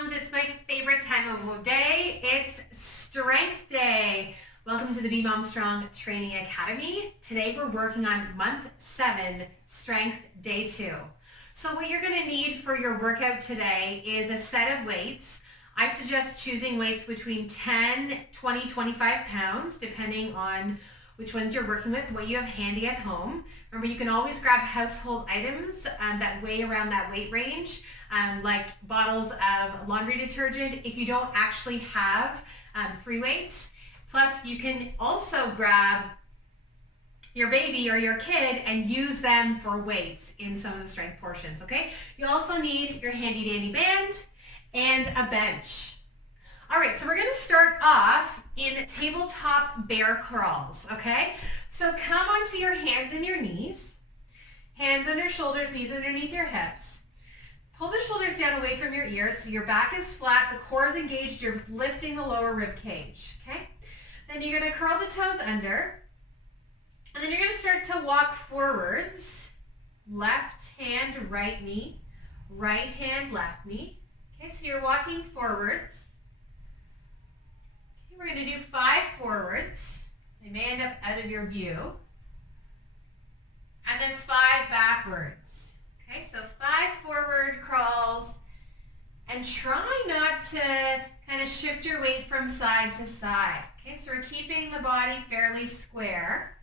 moms, it's my favorite time of the day. It's Strength Day. Welcome to the Be Mom Strong Training Academy. Today we're working on month 7, Strength Day 2. So what you're going to need for your workout today is a set of weights. I suggest choosing weights between 10, 20, 25 pounds, depending on which ones you're working with, what you have handy at home. Remember, you can always grab household items that weigh around that weight range, like bottles of laundry detergent if you don't actually have free weights. Plus, you can also grab your baby or your kid and use them for weights in some of the strength portions, okay? You also need your handy dandy band and a bench. All right, so we're gonna start off in tabletop bear crawls, okay? So come onto your hands and your knees, hands under shoulders, knees underneath your hips. Pull the shoulders down away from your ears so your back is flat, the core is engaged, you're lifting the lower rib cage, okay? Then you're gonna curl the toes under, and then you're gonna start to walk forwards, left hand, right knee, right hand, left knee. Okay, so you're walking forwards. Okay, we're gonna do 5 forwards. They may end up out of your view. And then 5 backwards. Okay, so 5 forward crawls. And try not to kind of shift your weight from side to side. Okay, so we're keeping the body fairly square.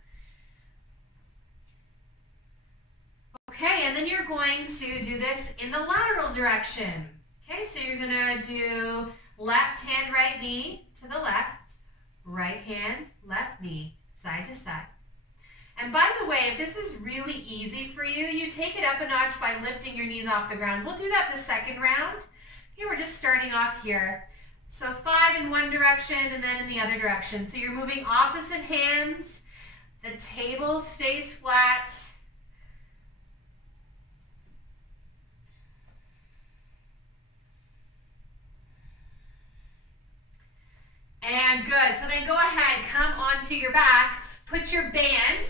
Okay, and then you're going to do this in the lateral direction. Okay, so you're gonna do left hand, right knee to the left, right hand, left knee, side to side. And by the way, if this is really easy for you, you take it up a notch by lifting your knees off the ground. We'll do that the second round. Okay, we're just starting off here. So 5 in one direction and then in the other direction. So you're moving opposite hands. The table stays flat. And good. So then go ahead, come onto your back, put your band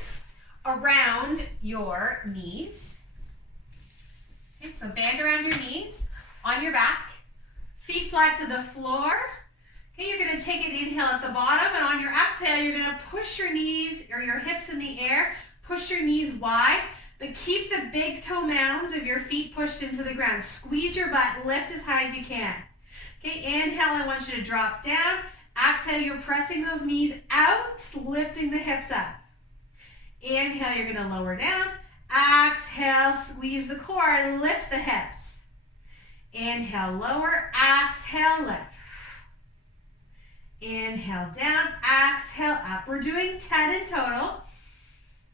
around your knees. Okay, so band around your knees, on your back, feet flat to the floor. Okay, you're gonna take an inhale at the bottom, and on your exhale, you're gonna push your knees or your hips in the air, push your knees wide, but keep the big toe mounds of your feet pushed into the ground. Squeeze your butt, lift as high as you can. Okay, inhale, I want you to drop down. Exhale, you're pressing those knees out, lifting the hips up. Inhale, you're gonna lower down. Exhale, squeeze the core, lift the hips. Inhale, lower, exhale, lift. Inhale, down, exhale, up. We're doing 10 in total.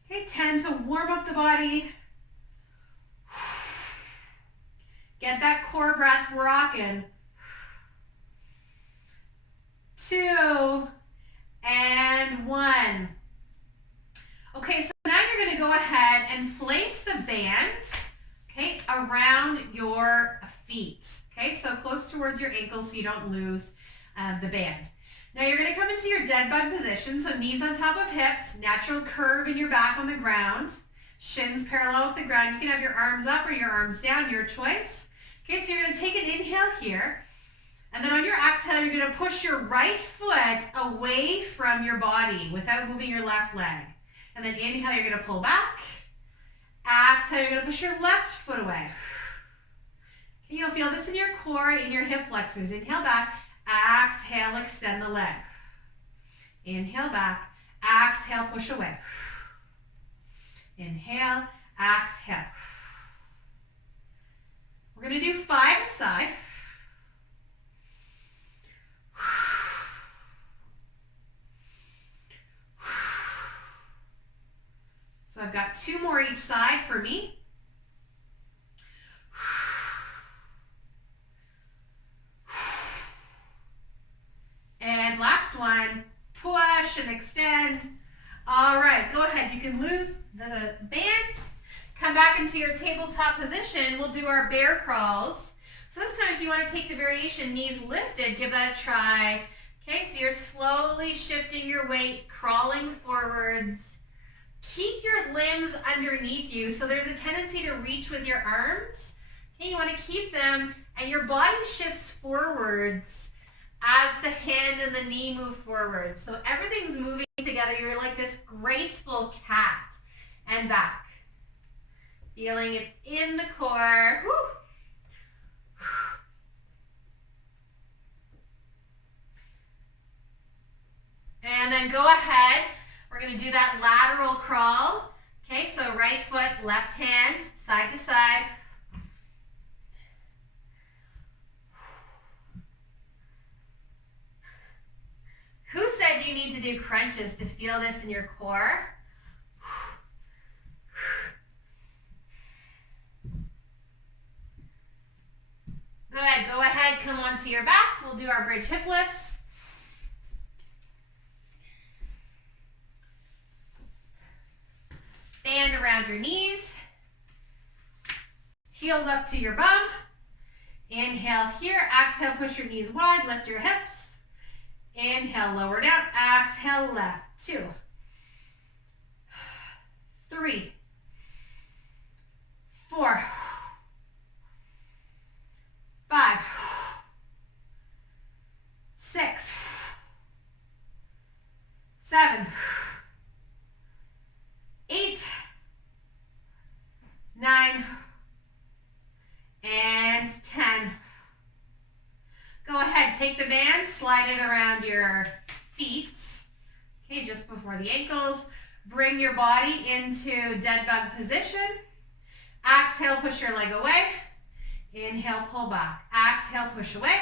Okay, 10 to warm up the body. Get that core breath rocking. 2 and 1. Okay, so now you're going to go ahead and place the band, okay, around your feet. Okay, so close towards your ankles so you don't lose the band. Now you're going to come into your dead bug position, so knees on top of hips, natural curve in your back on the ground, shins parallel with the ground. You can have your arms up or your arms down, your choice. Okay, so you're going to take an inhale here. And then on your exhale, you're going to push your right foot away from your body without moving your left leg. And then inhale, you're going to pull back. Exhale, you're going to push your left foot away. And you'll feel this in your core, in your hip flexors. Inhale back. Exhale, extend the leg. Inhale back. Exhale, push away. Inhale, exhale. We're going to do 5 aside. So I've got 2 more each side for me. And last one, push and extend. All right, go ahead. You can lose the band. Come back into your tabletop position. We'll do our bear crawls. So this time, if you want to take the variation, knees lifted, give that a try. Okay, so you're slowly shifting your weight, crawling forwards. Keep your limbs underneath you, so there's a tendency to reach with your arms. Okay, you want to keep them, and your body shifts forwards as the hand and the knee move forward. So everything's moving together. You're like this graceful cat and back. Feeling it in the core. Woo. And then go ahead. We're going to do that lateral crawl. Okay, so right foot, left hand, side to side. Who said you need to do crunches to feel this in your core? Good, go ahead, come onto your back. We'll do our bridge hip lifts. Band around your knees. Heels up to your bum. Inhale here, exhale, push your knees wide, lift your hips. Inhale, lower down, exhale, left. 2, 3, 4, 5, 6, 7, 8, 9, and 10. Go ahead, take the band, slide it around your feet, okay, just before the ankles. Bring your body into dead bug position. Exhale, push your leg away. Inhale, pull back. Exhale, push away.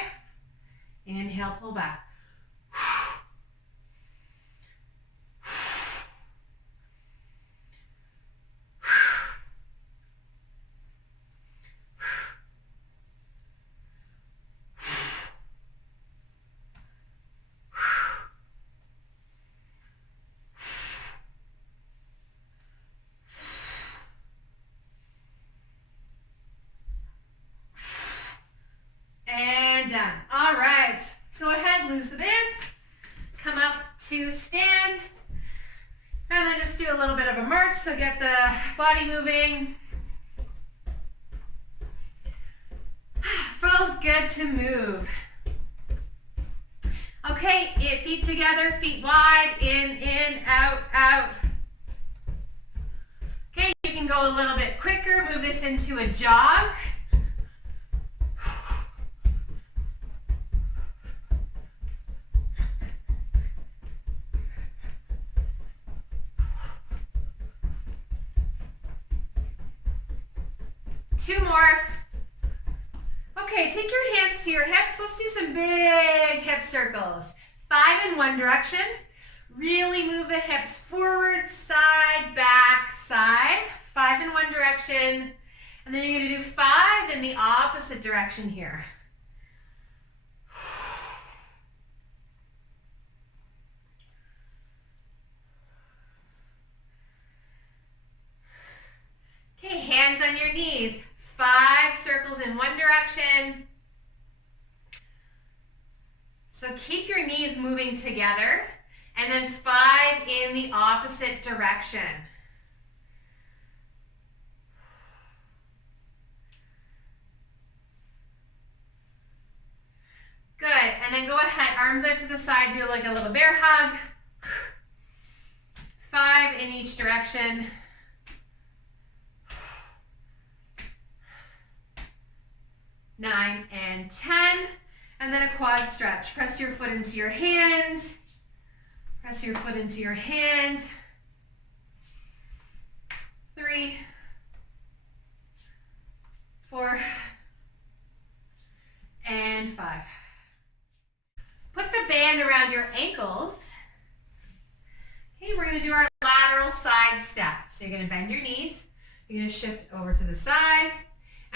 Inhale, pull back. And done. All right, let's go ahead, lose the band. Come up to stand. And then just do a little bit of a march, so get the body moving. Feels good to move. Okay, feet together, feet wide, in, out, out. Okay, you can go a little bit quicker, move this into a jog. Two more. Okay, take your hands to your hips. Let's do some big hip circles. 5 in one direction. Really move the hips forward, side, back, side. 5 in one direction. And then you're going to do 5 in the opposite direction here. Okay, hands on your knees. 5 circles in one direction. So keep your knees moving together, and then 5 in the opposite direction. Good, and then go ahead, arms out to the side, do like a little bear hug. 5 in each direction. 9 and 10, and then a quad stretch. Press your foot into your hand. Press your foot into your hand. 3, 4, and 5. Put the band around your ankles. Okay, we're going to do our lateral side step. So you're going to bend your knees. You're going to shift over to the side.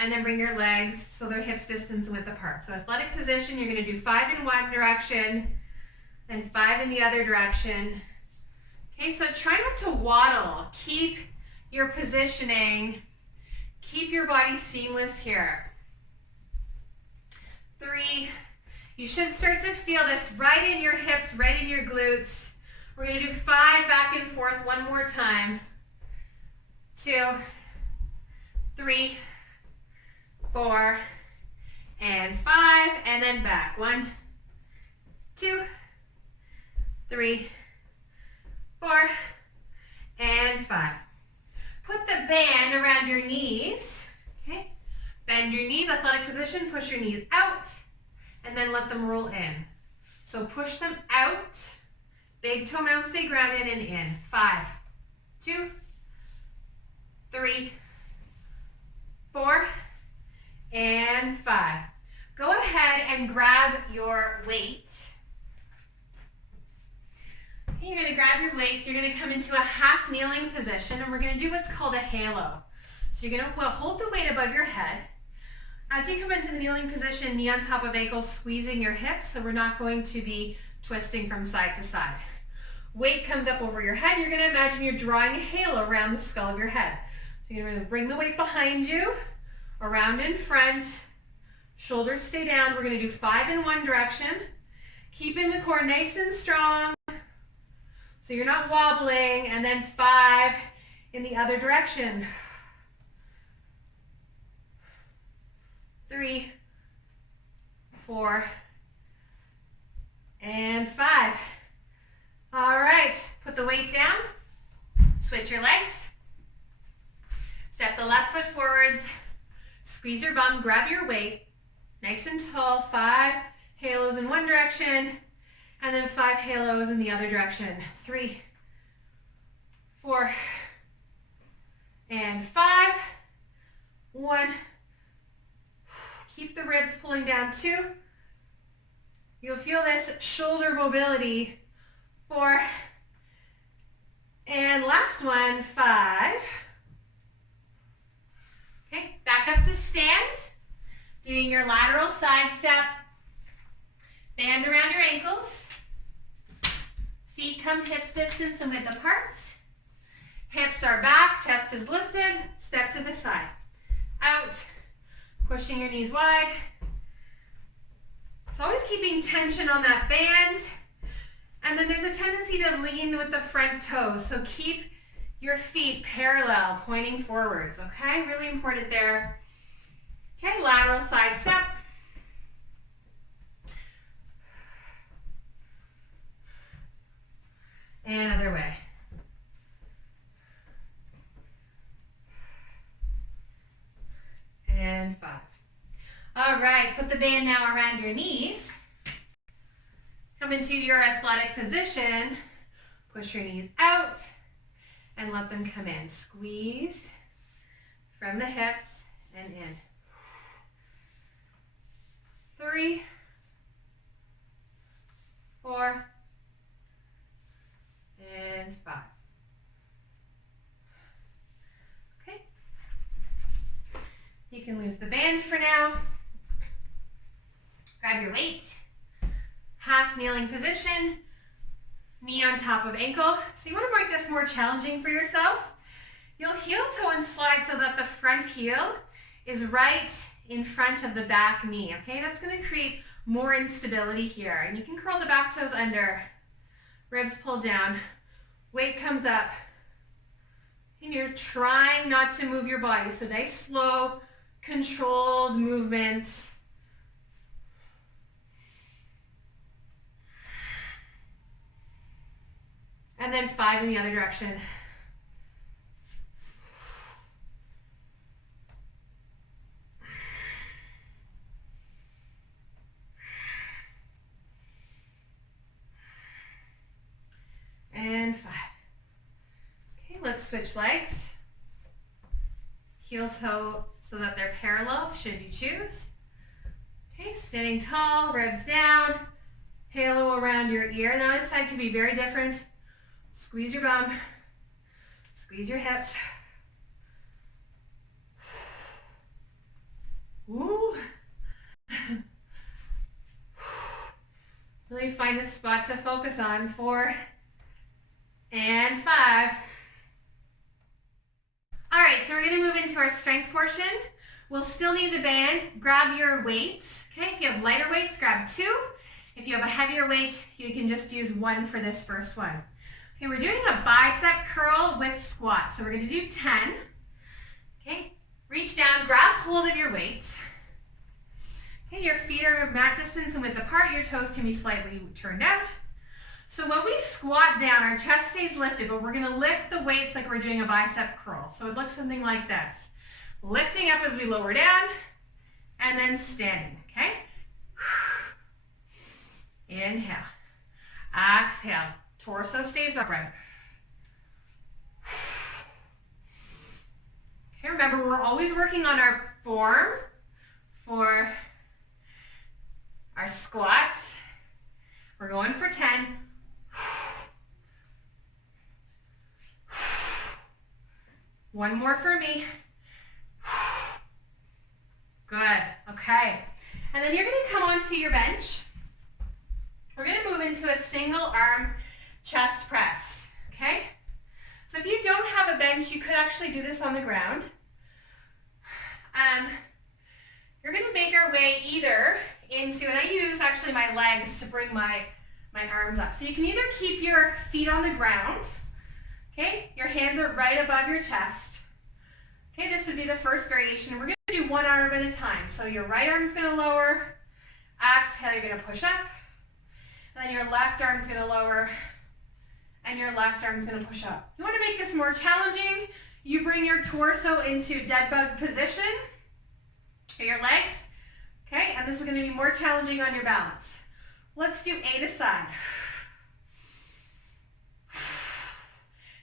And then bring your legs so they're hips distance width apart. So athletic position, you're going to do 5 in one direction, then 5 in the other direction. Okay, so try not to waddle. Keep your positioning. Keep your body seamless here. 3. You should start to feel this right in your hips, right in your glutes. We're going to do 5 back and forth one more time. 2, 3, 4, and 5, and then back. 1, 2, 3, 4, and 5. Put the band around your knees, okay? Bend your knees, athletic position, push your knees out, and then let them roll in. So push them out, big toe mounts stay grounded, and in. 5, 2, 3, 4, and 5. Go ahead and grab your weight. Okay, you're going to grab your weight. You're going to come into a half kneeling position, and we're going to do what's called a halo. So you're going to hold the weight above your head. As you come into the kneeling position, knee on top of ankle, squeezing your hips, so we're not going to be twisting from side to side. Weight comes up over your head. You're going to imagine you're drawing a halo around the skull of your head. So you're going to bring the weight behind you, around in front, shoulders stay down. We're going to do 5 in one direction. Keeping the core nice and strong so you're not wobbling, and then 5 in the other direction. 3, 4, and 5. All right, put the weight down, switch your legs, step the left foot forwards, squeeze your bum, grab your weight, nice and tall, 5 halos in one direction, and then 5 halos in the other direction. 3, 4, and 5. 1. Keep the ribs pulling down. 2. You'll feel this shoulder mobility. 4. And last one, 5. Okay, back up to stand. Doing your lateral side step. Band around your ankles. Feet come hips distance and width apart. Hips are back, chest is lifted. Step to the side. Out. Pushing your knees wide. It's always keeping tension on that band. And then there's a tendency to lean with the front toes. So keep your feet parallel, pointing forwards, okay? Really important there. Okay, lateral side step. And other way. And 5. All right, put the band now around your knees. Come into your athletic position. Push your knees out and let them come in. Squeeze from the hips and in. 3, 4, and 5. Okay. You can lose the band for now. Grab your weight. Half kneeling position. Knee on top of ankle. So you want to make this more challenging for yourself. You'll heel toe and slide so that the front heel is right in front of the back knee. Okay, that's going to create more instability here. And you can curl the back toes under. Ribs pull down. Weight comes up. And you're trying not to move your body. So nice, slow, controlled movements. And then 5 in the other direction. And 5. Okay, let's switch legs. Heel toe so that they're parallel, should you choose. Okay, standing tall, ribs down, halo around your ear. Now this side can be very different. Squeeze your bum, squeeze your hips. Ooh. Really find a spot to focus on. 4 and 5. All right, so we're going to move into our strength portion. We'll still need the band. Grab your weights. Okay, if you have lighter weights, grab 2. If you have a heavier weight, you can just use 1 for this first one. Okay, we're doing a bicep curl with squats. So we're going to do 10. Okay, Reach down, grab hold of your weights. Okay, your feet are mat distance and width apart. Your toes can be slightly turned out. So when we squat down, our chest stays lifted, but we're gonna lift the weights like we're doing a bicep curl. So it looks something like this. Lifting up as we lower down, and then standing, okay? Inhale. Exhale. Torso stays upright. Okay, remember, we're always working on our form for our squats. We're going for 10. One more for me. Good, okay. And then you're gonna come onto your bench. We're gonna move into a single arm chest press, okay? So if you don't have a bench, you could actually do this on the ground. You're gonna make our way either into, and I use actually my legs to bring my arms up. So you can either keep your feet on the ground, okay? Your hands are right above your chest. Okay, this would be the first variation. We're gonna do one arm at a time. So your right arm's gonna lower, exhale, you're gonna push up, and then your left arm's gonna lower, and your left arm's gonna push up. You wanna make this more challenging, you bring your torso into dead bug position, for your legs, okay? And this is gonna be more challenging on your balance. Let's do 8 aside.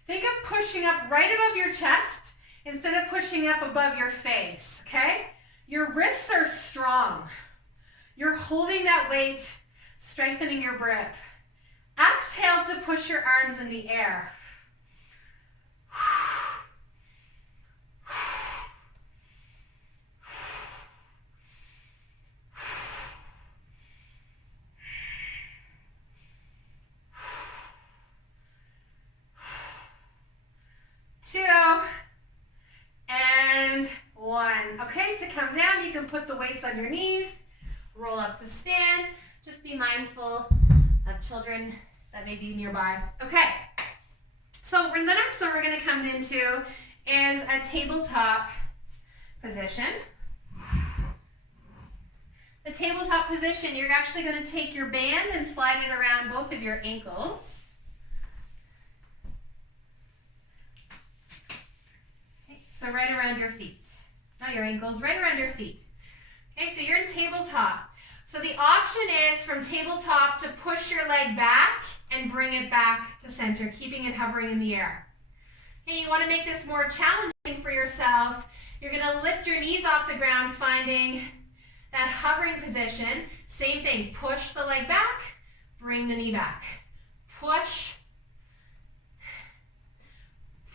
Think of pushing up right above your chest instead of pushing up above your face, okay? Your wrists are strong. You're holding that weight, strengthening your grip. Exhale to push your arms in the air. 2, and 1. Okay, to come down, you can put the weights on your knees, roll up to stand. Just be mindful of children that may be nearby. Okay, so the next one we're going to come into is a tabletop position. The tabletop position, you're actually going to take your band and slide it around both of your ankles. So right around your feet. Not your ankles, right around your feet. Okay, so you're in tabletop. So the option is from tabletop to push your leg back and bring it back to center, keeping it hovering in the air. Okay, you want to make this more challenging for yourself. You're going to lift your knees off the ground, finding that hovering position. Same thing, push the leg back, bring the knee back. Push,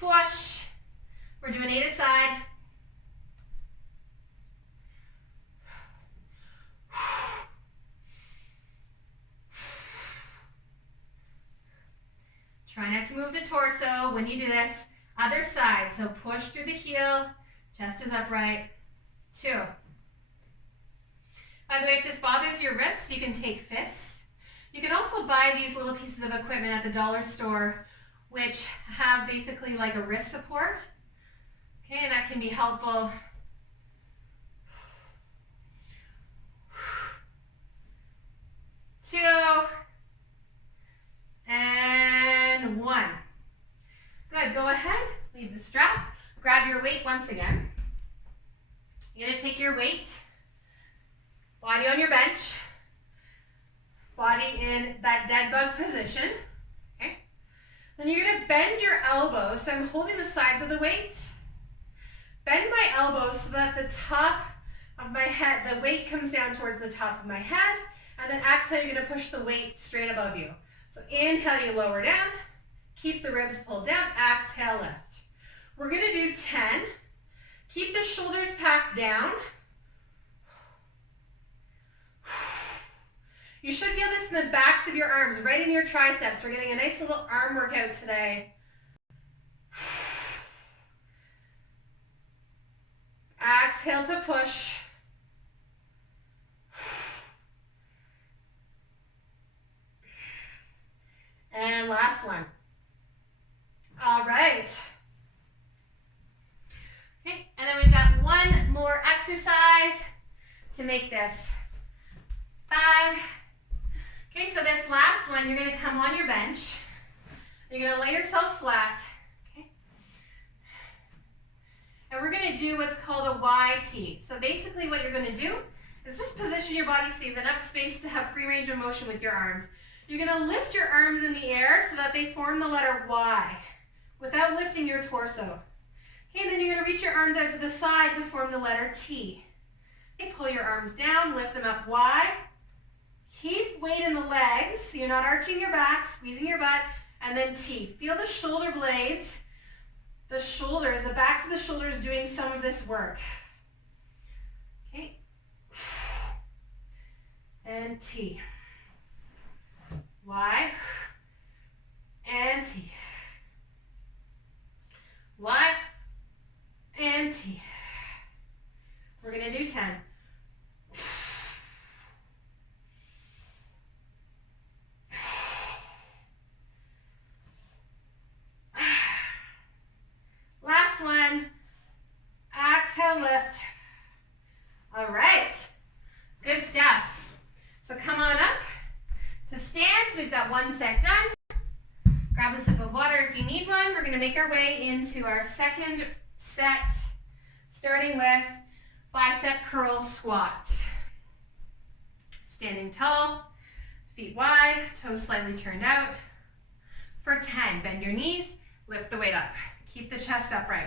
push. We're doing 8 aside. Try not to move the torso when you do this. Other side, so push through the heel, chest is upright. 2. By the way, if this bothers your wrists, you can take fists. You can also buy these little pieces of equipment at the dollar store, which have basically like a wrist support. Okay, and that can be helpful. 2, and 1. Good, go ahead, leave the strap, grab your weight once again. You're gonna take your weight, body on your bench, body in that dead bug position, okay? Then you're gonna bend your elbows, so I'm holding the sides of the weights. Bend my elbows so that the top of my head, the weight comes down towards the top of my head, and then exhale, you're gonna push the weight straight above you. So inhale, you lower down, keep the ribs pulled down, exhale, lift. We're gonna do 10. Keep the shoulders packed down. You should feel this in the backs of your arms, right in your triceps. We're getting a nice little arm workout today. Exhale to push. And last one. All right. Okay, and then we've got 1 time. Okay, so this last one, you're going to come on your bench. You're going to lay yourself flat. Okay. And we're going to do what's called a YT. So basically what you're going to do is just position your body so you have enough space to have free range of motion with your arms. You're going to lift your arms in the air so that they form the letter Y without lifting your torso. Okay, and then you're going to reach your arms out to the side to form the letter T. Okay, pull your arms down, lift them up Y. Keep weight in the legs, so you're not arching your back, squeezing your butt, and then T. Feel the shoulder blades, the shoulders, the backs of the shoulders doing some of this work. Okay. And T. Y. And T. Y. And T. We're going to do 10. Last one. Exhale, lift. All right. Good stuff. So come on up to stand. We've got one set done. Grab a sip of water if you need one. We're going to make our way into our second set, starting with bicep curl squats. Standing tall, feet wide, toes slightly turned out. For 10, bend your knees, lift the weight up. Keep the chest upright.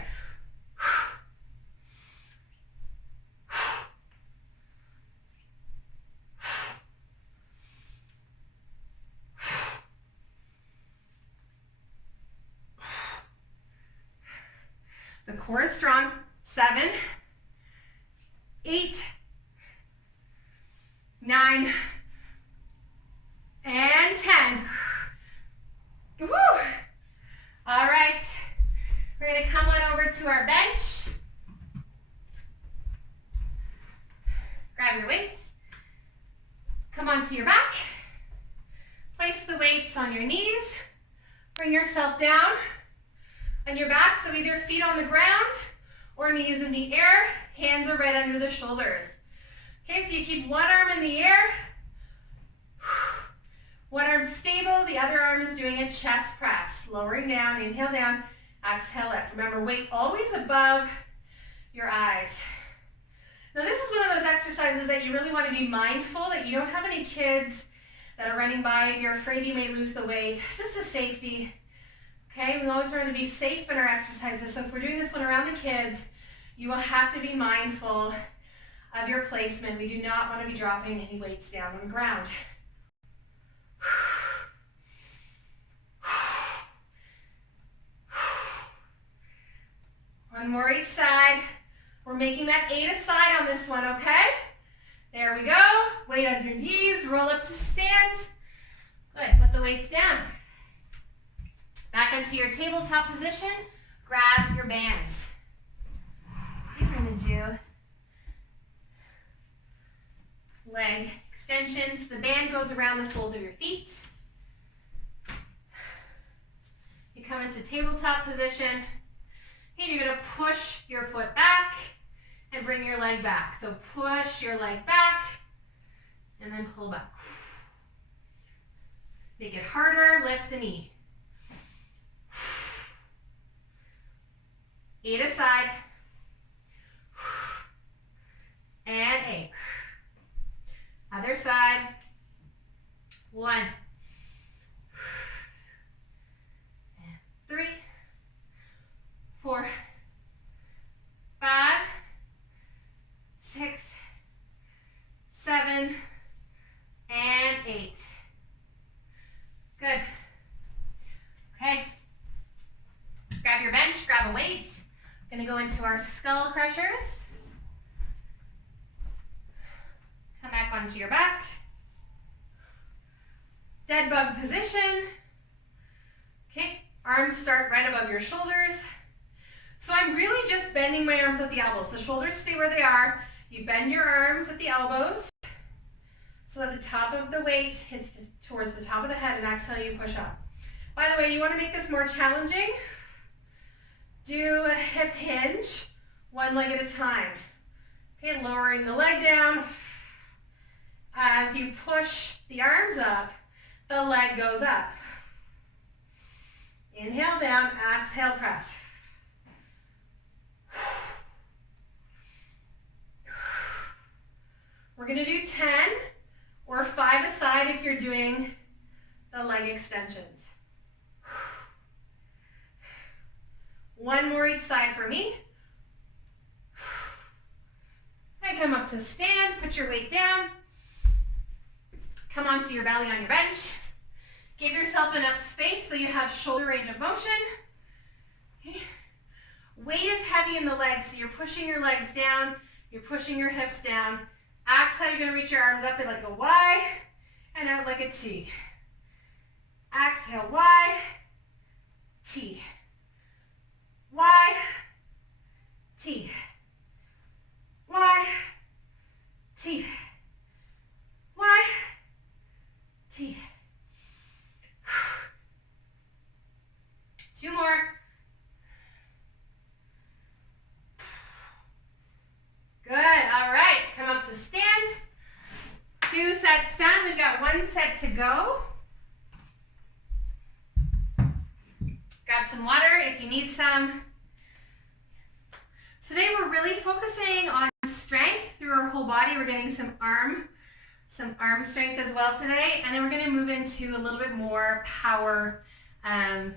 The core is strong. 7, 8, 9, and 10. Woo! All right. We're going to come on over to our bench. Grab your weights. Come onto your back. Place the weights on your knees. Bring yourself down on your back, so either feet on the ground or knees in the air. Hands are right under the shoulders. Okay, so you keep one arm in the air. One arm stable, the other arm is doing a chest press. Lowering down, inhale down, exhale lift. Remember, weight always above your eyes. Now this is one of those exercises that you really want to be mindful that you don't have any kids that are running by. You're afraid you may lose the weight. Just a safety. Okay, we always want to be safe in our exercises. So if we're doing this one around the kids, you will have to be mindful of your placement. We do not want to be dropping any weights down on the ground. One more each side. We're making that 8 a side on this one, okay? There we go. Weight on your knees, roll up to stand. Good, put the weights down. Back into your tabletop position. Grab your bands. We're going to do leg extensions. The band goes around the soles of your feet. You come into tabletop position. And you're going to push your foot back and bring your leg back. So push your leg back and then pull back. Make it harder, lift the knee. 8 aside. And 8. Other side. 1. And 3. 4, 5, 6, 7, and 8. Good. Okay. Grab your bench, grab a weight. Gonna go into our skull crushers. Come back onto your back. Dead bug position. Okay, arms start right above your shoulders. So I'm really just bending my arms at the elbows. The shoulders stay where they are. You bend your arms at the elbows so that the top of the weight hits towards the top of the head, and exhale, you push up. By the way, you want to make this more challenging. Do a hip hinge, one leg at a time. Okay, lowering the leg down. As you push push the arms up, the leg goes up. Inhale down, exhale, press. We're going to do 10 or 5 aside if you're doing the leg extensions. One more each side for me. And come up to stand, put your weight down. Come onto your belly on your bench. Give yourself enough space so you have shoulder range of motion. Okay. Weight is heavy in the legs, so you're pushing your legs down, you're pushing your hips down. Exhale, you're going to reach your arms up like a Y and out like a T. Exhale, Y, T. Y, T. Y, T. Y, T. 2 more. Good, all right, come up to stand. 2 sets done, we've got 1 set to go. Grab some water if you need some. Today we're really focusing on strength through our whole body. We're getting some arm strength as well today, and then we're going to move into a little bit more power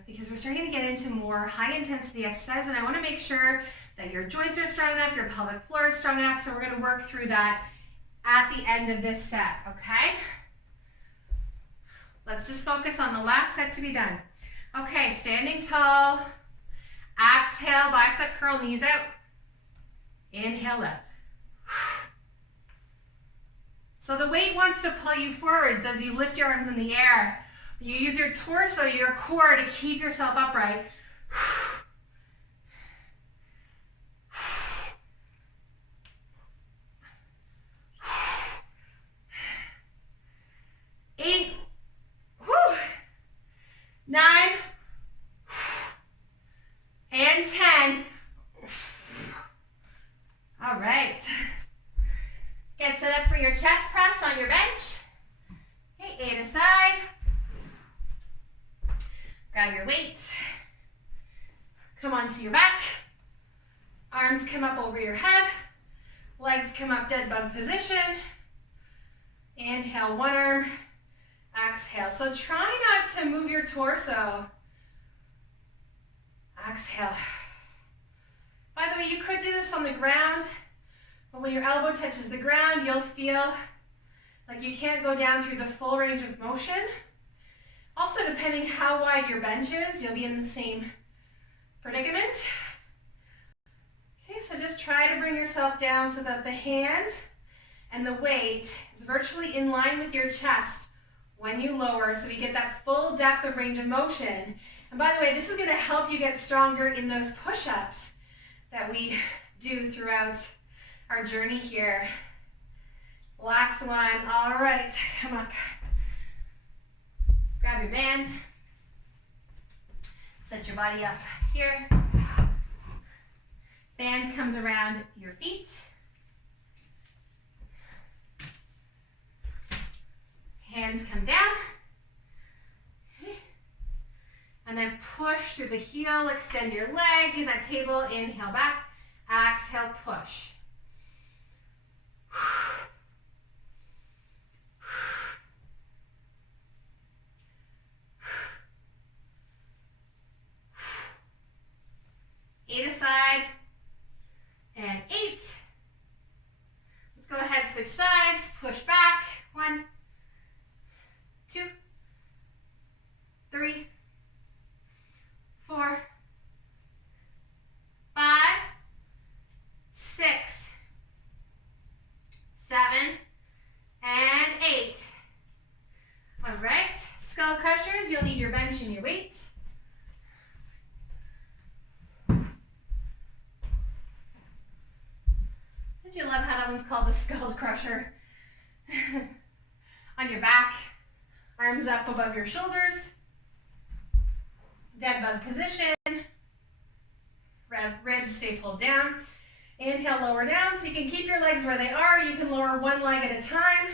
because we're starting to get into more high intensity exercise, and I want to make sure that your joints are strong enough, your pelvic floor is strong enough, so we're going to work through that at the end of this set, okay? Let's just focus on the last set to be done. Okay, standing tall, exhale, bicep curl, knees out, inhale up. So the weight wants to pull you forwards as you lift your arms in the air. You use your torso, your core to keep yourself upright. 8, 9, and 10. All right. Get set up for your chest press on your bench. Okay, 8 aside. Grab your weights. Come onto your back. Arms come up over your head. Legs come up dead bug position. Inhale, one arm. Exhale. So try not to move your torso. Exhale. By the way, you could do this on the ground, but when your elbow touches the ground, you'll feel like you can't go down through the full range of motion. Also, depending how wide your bench is, you'll be in the same predicament. Okay, so just try to bring yourself down so that the hand and the weight is virtually in line with your chest when you lower, so we get that full depth of range of motion. And by the way, this is going to help you get stronger in those push-ups that we do throughout our journey here. Last one. All right, come up. Grab your band. Set your body up here. Band comes around your feet. Hands come down. Okay. And then push through the heel, extend your leg in that table, inhale back, exhale, push. Eight aside, and 8. Let's go ahead, switch sides, push back, 1, 2, 3, 4, 5, 6, 7, and 8. All right, skull crushers, you'll need your bench and your weight. Don't you love how that one's called the skull crusher? On your back, arms up above your shoulders, dead bug position, ribs stay pulled down. Inhale, lower down, so you can keep your legs where they are. You can lower one leg at a time.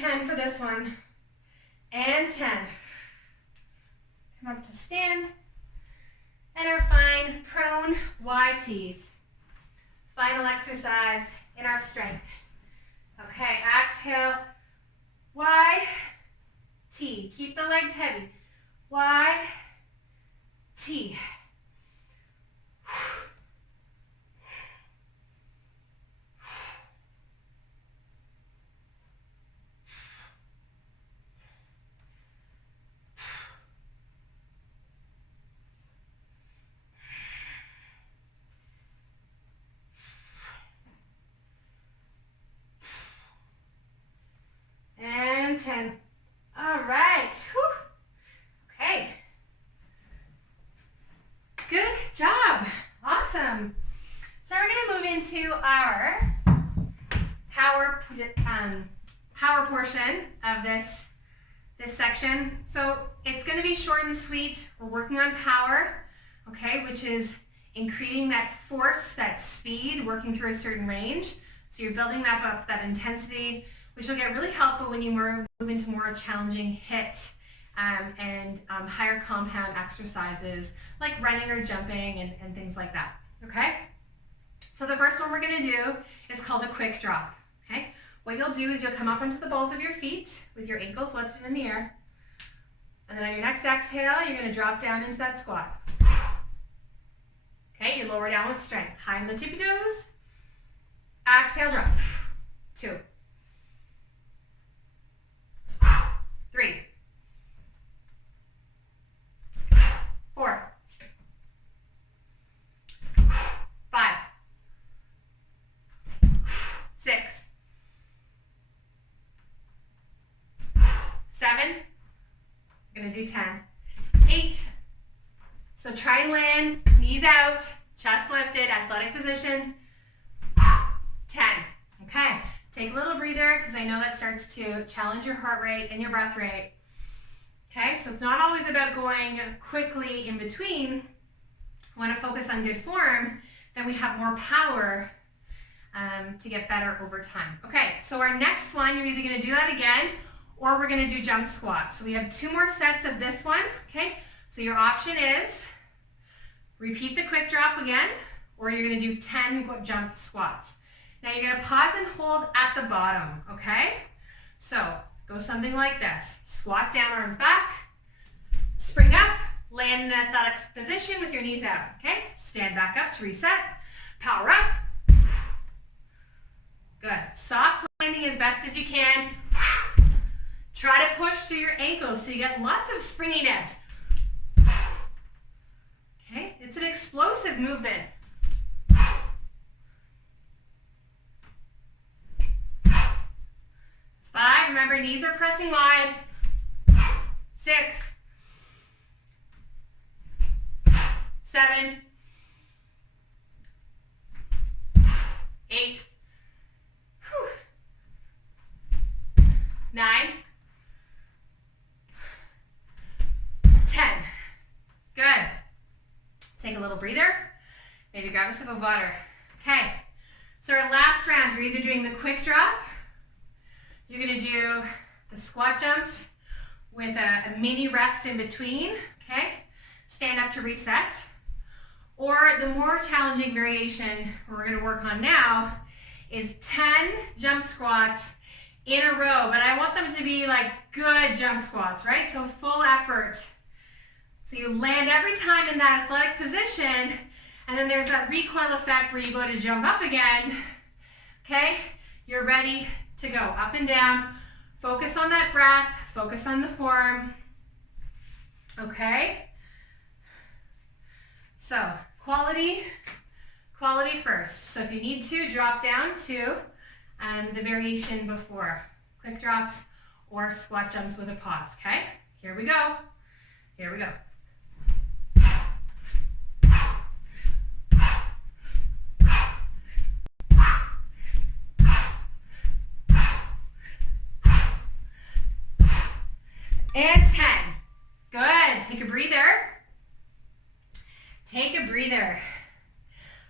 10 for this one. And 10. Come up to stand. And our fine prone YTs. Final exercise in our strength. Okay, exhale. Y, T. Keep the legs heavy. Y, T. And 10. All right. Whew. Okay. Good job. Awesome. So we're going to move into our power portion of this section. So it's going to be short and sweet. We're working on power, okay, which is increasing that force, that speed, working through a certain range. So you're building that up, that intensity, which will get really helpful when you move into more challenging HIIT and higher compound exercises like running or jumping and things like that, okay? So the first one we're going to do is called a quick drop, okay? What you'll do is you'll come up onto the balls of your feet with your ankles lifted in the air. And then on your next exhale, you're going to drop down into that squat. Okay, you lower down with strength. High in the tippy toes. Exhale, drop. 2. 3. 4. 5. 6. 7. I'm going to do 10. 8. So try and land, knees out, chest lifted, athletic position. 10. Okay, take a little breather because I know that starts to challenge your heart rate and your breath rate. Okay, so it's not always about going quickly in between. We want to focus on good form, then we have more power to get better over time. Okay, so our next one, you're either going to do that again or we're going to do jump squats. So we have 2 more sets of this one, okay? So your option is repeat the quick drop again, or you're going to do 10 jump squats. Now you're going to pause and hold at the bottom, okay? So go something like this. Squat down, arms back, spring up, land in an athletic position with your knees out, okay? Stand back up to reset, power up. Good. Soft landing as best as you can. Try to push through your ankles so you get lots of springiness. Okay, it's an explosive movement. It's 5. Remember, knees are pressing wide. 6. 7. 8. 9. 10. Good. Take a little breather. Maybe grab a sip of water. Okay. So our last round, you're either doing the quick drop, you're going to do the squat jumps with a mini rest in between, okay? Stand up to reset. Or the more challenging variation we're going to work on now is 10 jump squats in a row, but I want them to be like good jump squats, right? So full effort. So you land every time in that athletic position, and then there's that recoil effect where you go to jump up again, okay? You're ready to go up and down. Focus on that breath, focus on the form, okay? So quality first. So if you need to, drop down to the variation before. Quick drops or squat jumps with a pause, okay? Here we go. Here we go. And 10. Good. Take a breather. Take a breather.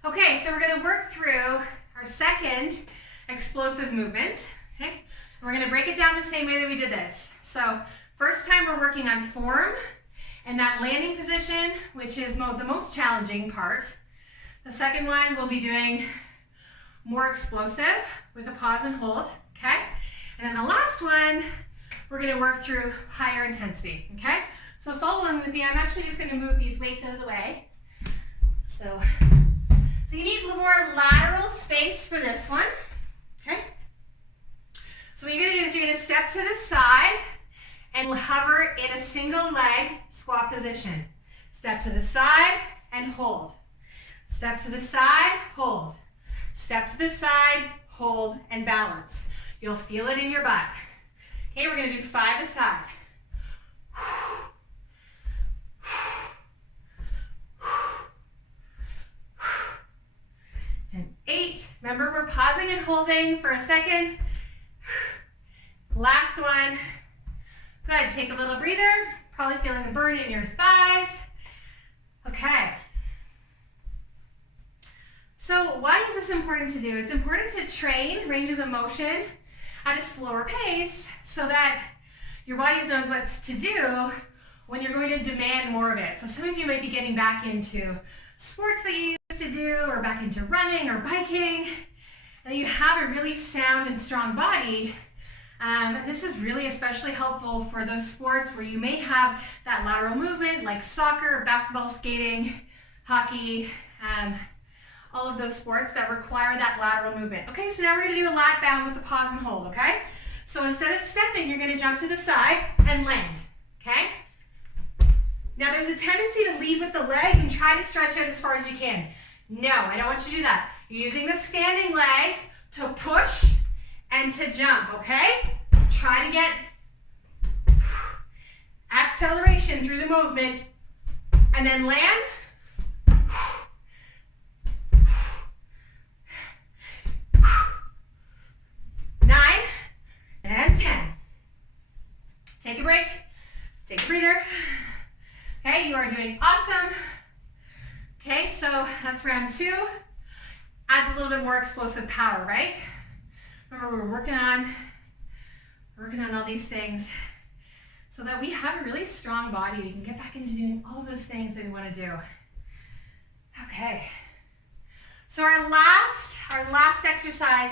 Okay, so we're going to work through our second explosive movement. Okay, We're going to break it down the same way that we did this. So first time we're working on form and that landing position, which is the most challenging part. The second one we'll be doing more explosive with a pause and hold, okay? And then the last one, we're going to work through higher intensity, okay? So follow along with me. I'm actually just going to move these weights out of the way. So you need a little more lateral space for this one, okay? So what you're going to do is you're going to step to the side and hover in a single leg squat position. Step to the side and hold. Step to the side, hold. Step to the side, hold, and balance. You'll feel it in your butt. Okay, we're going to do 5 aside. And 8. Remember, we're pausing and holding for a second. Last one. Good, take a little breather. Probably feeling a burn in your thighs. Okay. So why is this important to do? It's important to train ranges of motion at a slower pace so that your body knows what to do when you're going to demand more of it. So some of you might be getting back into sports that you used to do or back into running or biking, and you have a really sound and strong body. This is really especially helpful for those sports where you may have that lateral movement like soccer, basketball, skating, hockey, all of those sports that require that lateral movement. Okay, so now we're going to do a lat bound with a pause and hold, okay? So instead of stepping, you're going to jump to the side and land, okay? Now there's a tendency to lead with the leg and try to stretch out as far as you can. No, I don't want you to do that. You're using the standing leg to push and to jump, okay? Try to get acceleration through the movement and then land. 9 and 10. Take a break. Take a breather. Okay, you are doing awesome. Okay, so that's round 2. Adds a little bit more explosive power, right? Remember, we're working on all these things so that we have a really strong body. We can get back into doing all of those things that we want to do. Okay. So our last exercise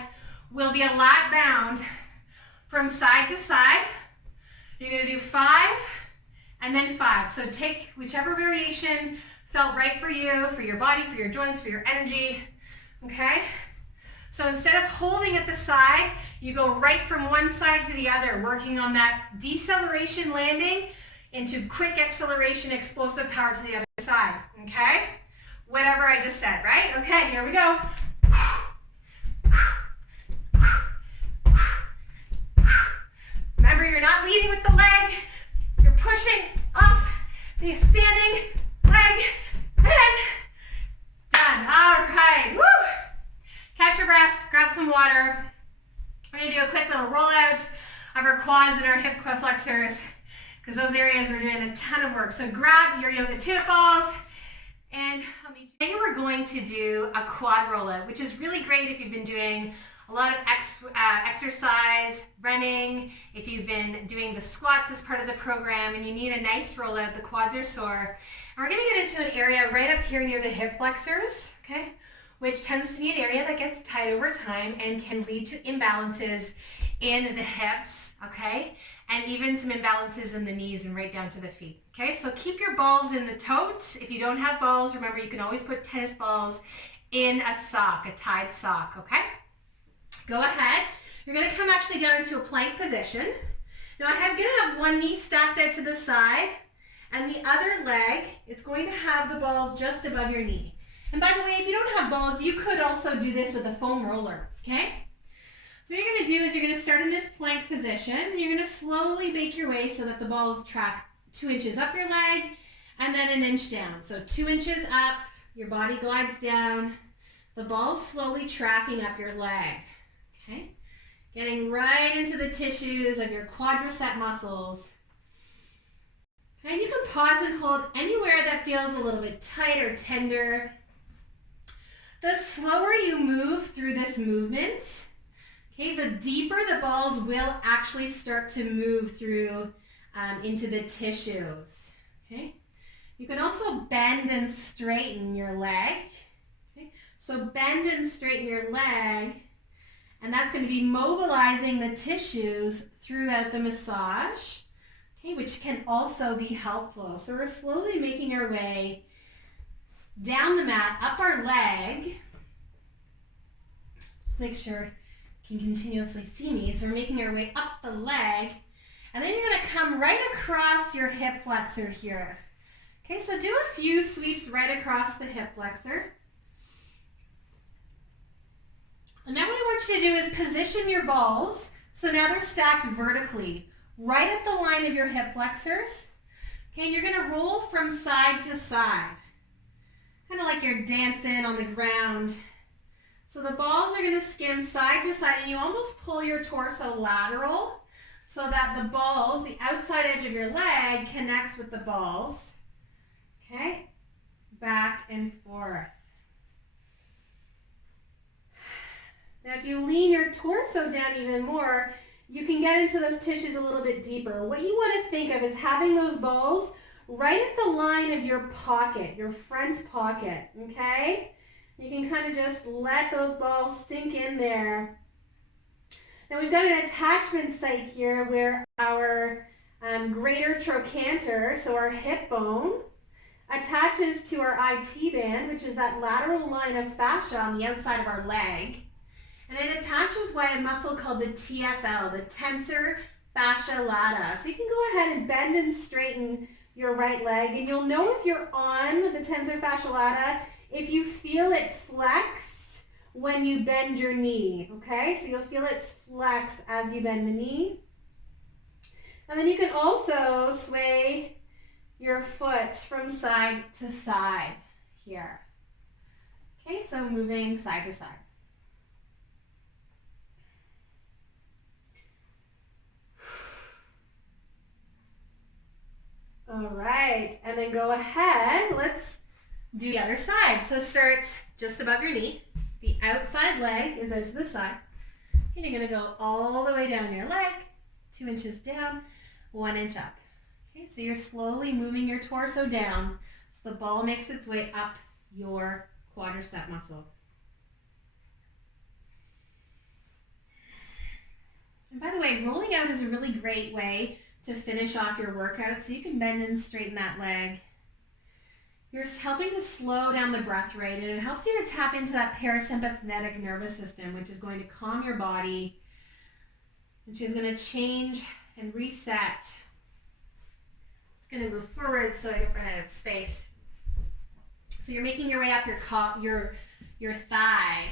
will be a lat bound from side to side. You're going to do 5 and then 5. So take whichever variation felt right for you, for your body, for your joints, for your energy. Okay? So instead of holding at the side, you go right from one side to the other, working on that deceleration landing into quick acceleration, explosive power to the other side. Okay? Whatever I just said, right? Okay, here we go. Remember, you're not leading with the leg. You're pushing up the standing leg and done. All right. Woo! Catch your breath, grab some water. We're going to do a quick little rollout of our quads and our hip flexors because those areas are doing a ton of work. So grab your yoga tune-up balls and today we're going to do a quad rollout, which is really great if you've been doing a lot of exercise, running, if you've been doing the squats as part of the program and you need a nice rollout, the quads are sore. And we're going to get into an area right up here near the hip flexors, okay, which tends to be an area that gets tight over time and can lead to imbalances in the hips, okay, and even some imbalances in the knees and right down to the feet, okay? So keep your balls in the totes. If you don't have balls, remember you can always put tennis balls in a sock, a tied sock, okay? Go ahead. You're going to come actually down into a plank position. Now I'm going to have one knee stacked out to the side and the other leg, it's going to have the balls just above your knee. And by the way, if you don't have balls, you could also do this with a foam roller, okay? So what you're going to do is you're going to start in this plank position and you're going to slowly make your way so that the balls track 2 inches up your leg and then an inch down. So 2 inches up, your body glides down, the ball's slowly tracking up your leg, okay? Getting right into the tissues of your quadricep muscles. And you can pause and hold anywhere that feels a little bit tight or tender. The slower you move through this movement, Okay, the deeper the balls will actually start to move through into the tissues. Okay, you can also bend and straighten your leg. Okay, so bend and straighten your leg, and that's going to be mobilizing the tissues throughout the massage. Okay, which can also be helpful. So we're slowly making our way down the mat, up our leg. Just make sure you can continuously see me. So we're making our way up the leg, and then you're going to come right across your hip flexor here. Okay, so do a few sweeps right across the hip flexor. And now what I want you to do is position your balls so now they're stacked vertically, right at the line of your hip flexors. Okay, and you're going to roll from side to side, kind of like you're dancing on the ground. So the balls are going to skim side to side, and you almost pull your torso lateral so that the balls, the outside edge of your leg, connects with the balls. Okay, back and forth. Now if you lean your torso down even more, you can get into those tissues a little bit deeper. What you want to think of is having those balls right at the line of your pocket, your front pocket, okay? You can kind of just let those balls sink in there. Now we've got an attachment site here where our greater trochanter, so our hip bone, attaches to our IT band, which is that lateral line of fascia on the outside of our leg. And it attaches by a muscle called the TFL, the tensor fascia lata. So you can go ahead and bend and straighten your right leg, and you'll know if you're on the tensor fascia lata if you feel it flex when you bend your knee, okay? So you'll feel it flex as you bend the knee. And then you can also sway your foot from side to side here. Okay, so moving side to side. All right, and then go ahead, let's do the other side. So start just above your knee. The outside leg is out to the side. And you're gonna go all the way down your leg, 2 inches down, 1 inch up. Okay, so you're slowly moving your torso down so the ball makes its way up your quadricep muscle. And by the way, rolling out is a really great way to finish off your workout, so you can bend and straighten that leg. You're helping to slow down the breath rate, and it helps you to tap into that parasympathetic nervous system, which is going to calm your body, which is going to change and reset. Just going to move forward so I don't run out of space. So you're making your way up your thigh.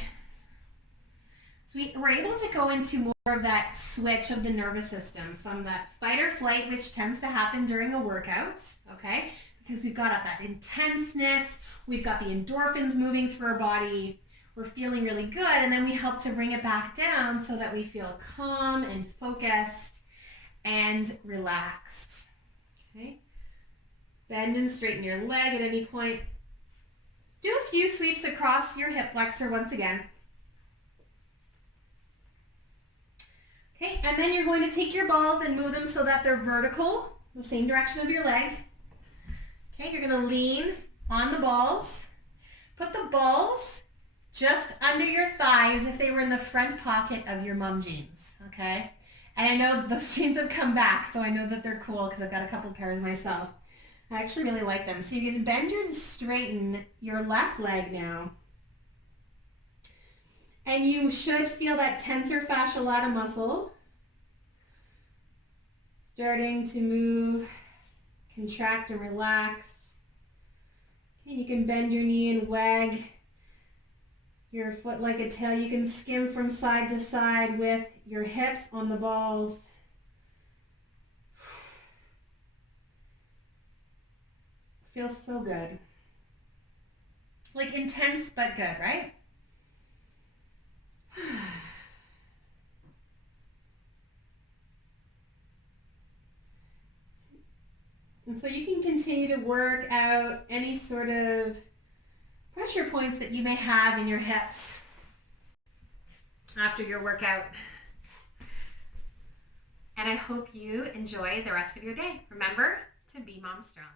So we're able to go into more of that switch of the nervous system from that fight or flight, which tends to happen during a workout, okay? Because we've got that intenseness, we've got the endorphins moving through our body, we're feeling really good, and then we help to bring it back down so that we feel calm and focused and relaxed, okay? Bend and straighten your leg at any point. Do a few sweeps across your hip flexor once again. Okay, and then you're going to take your balls and move them so that they're vertical, the same direction of your leg. Okay, you're going to lean on the balls. Put the balls just under your thighs if they were in the front pocket of your mom jeans, okay? And I know those jeans have come back, so I know that they're cool because I've got a couple pairs myself. I actually really like them. So you can bend and straighten your left leg now. And you should feel that tensor fascia lata muscle starting to move, contract and relax. Okay, you can bend your knee and wag your foot like a tail. You can skim from side to side with your hips on the balls. Feels so good. Like intense but good, right? And so you can continue to work out any sort of pressure points that you may have in your hips after your workout. and I hope you enjoy the rest of your day. Remember to be Mom Strong.